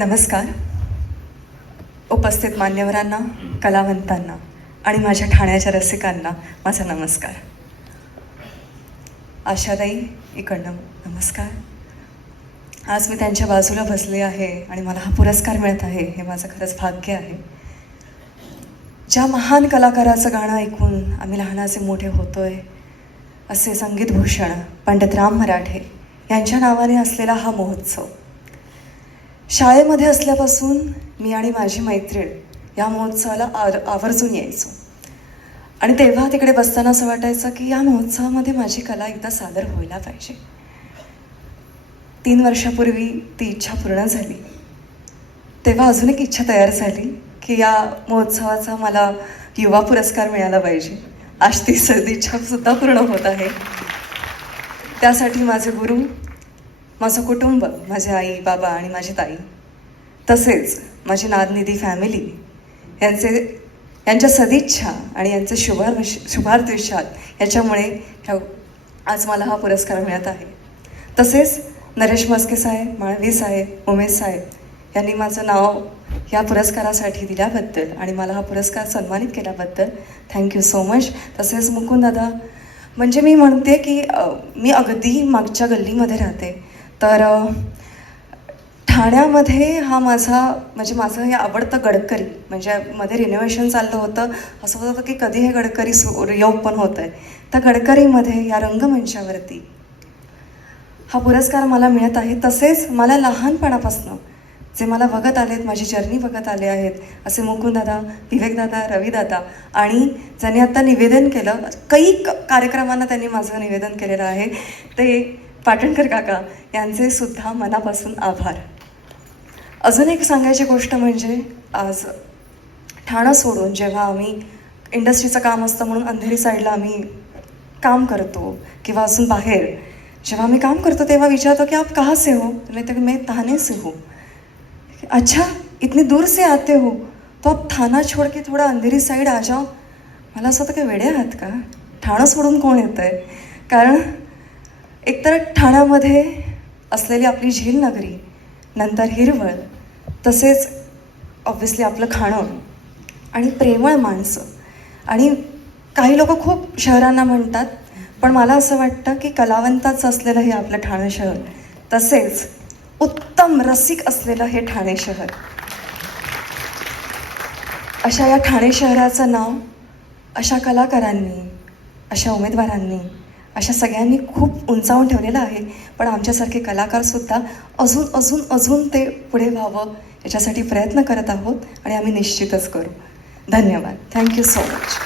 नमस्कार. उपस्थित मान्यवरांना, कलावंतांना आणि माझ्या ठाण्याच्या रसिकांना माझा नमस्कार. आशाताई इकडनं नमस्कार. आज मी त्यांच्या बाजूला बसले आहे आणि मला हा पुरस्कार मिळत आहे हे माझं खरंच भाग्य आहे. ज्या महान कलाकाराचं गाणं ऐकून आम्ही लहानाचे मोठे होतोय असे संगीतभूषण पंडित राम मराठे यांच्या नावाने असलेला हा महोत्सव. शाळेमध्ये असल्यापासून मी आणि माझी मैत्रीण या महोत्सवाला आवर्जून यायचो आणि तेव्हा तिकडे बसताना असं वाटायचं की या महोत्सवामध्ये माझी कला एकदा सादर व्हायला पाहिजे. 3 वर्षापूर्वी ती इच्छा पूर्ण झाली. तेव्हा अजून एक इच्छा तयार झाली की या महोत्सवाचा मला युवा पुरस्कार मिळाला पाहिजे. आज ती सदिच्छा सुद्धा पूर्ण होत आहे. त्यासाठी माझे गुरु, माझं कुटुंब, माझे आई बाबा आणि माझी ताई, तसेच माझी नादनिधी फॅमिली यांच्या सदिच्छा आणि यांचे शुभार्थ याच्यामुळे आज मला हा पुरस्कार मिळत आहे. तसेच नरेश मस्के साहेब, माळवी साहेब, उमेश साहेब यांनी माझं नाव या पुरस्कारासाठी दिल्याबद्दल आणि मला हा पुरस्कार सन्मानित केल्याबद्दल थँक्यू सो मच. तसेच मुकुंद दादा, म्हणजे मी म्हणते की मी अगदी मागच्या गल्लीमध्ये राहते, तर ठाण्यामध्ये हा माझं हे आवडतं गडकरी, म्हणजे मध्ये रिनोव्हेशन चाललं होतं. असं होतं की कधी हे गडकरी योग पण होत आहे. तर गडकरीमध्ये या रंगमंचावरती हा पुरस्कार मला मिळत आहे. तसेच मला लहानपणापासून जे मला बघत आलेत, माझी जर्नी बघत आले आहेत असे मुकुंददादा, विवेकदादा, रविदादा आणि ज्यांनी आत्ता निवेदन केलं, काही कार्यक्रमांना त्यांनी माझं निवेदन केलेलं आहे, ते पाटणकर काका यांचे सुद्धा मनापासून आभार. अजून एक सांगायची गोष्ट म्हणजे आज ठाणं सोडून जेव्हा आम्ही इंडस्ट्रीचं काम असतं म्हणून अंधेरी साईडला आम्ही काम करतो किंवा अजून बाहेर जेव्हा आम्ही काम करतो तेव्हा विचारतो की आप कहाँ से हो? तो मैं थाने से हूँ. अच्छा, इतनी दूर से आते हो तो आप थाना छोड़ के थोड़ा अंधेरी साईड आ जाओ. मला असं होतं की वेडे आहात का? ठाणं सोडून कोण येतं आहे? कारण एकतर ठाण्यामध्ये असलेली आपली झील नगरी, नंतर हिरवळ, तसेच ऑब्व्हियसली आपलं खाणं आणि प्रेमळ माणसं. आणि काही लोक खूप शहरांना म्हणतात, पण मला असं वाटतं की कलावंताचं असलेलं हे आपलं ठाणं शहर, तसेच उत्तम रसिक असलेलं हे ठाणे शहर. अशा या ठाणे शहराचं नाव अशा कलाकारांनी, अशा उमेदवारांनी, अशा सगळ्यांनी खूप उंचावून ठेवलेलं आहे. पण आमच्यासारखे कलाकारसुद्धा अजून ते पुढे व्हावं याच्यासाठी प्रयत्न करत आहोत आणि आम्ही निश्चितच करू. धन्यवाद. Thank you so much.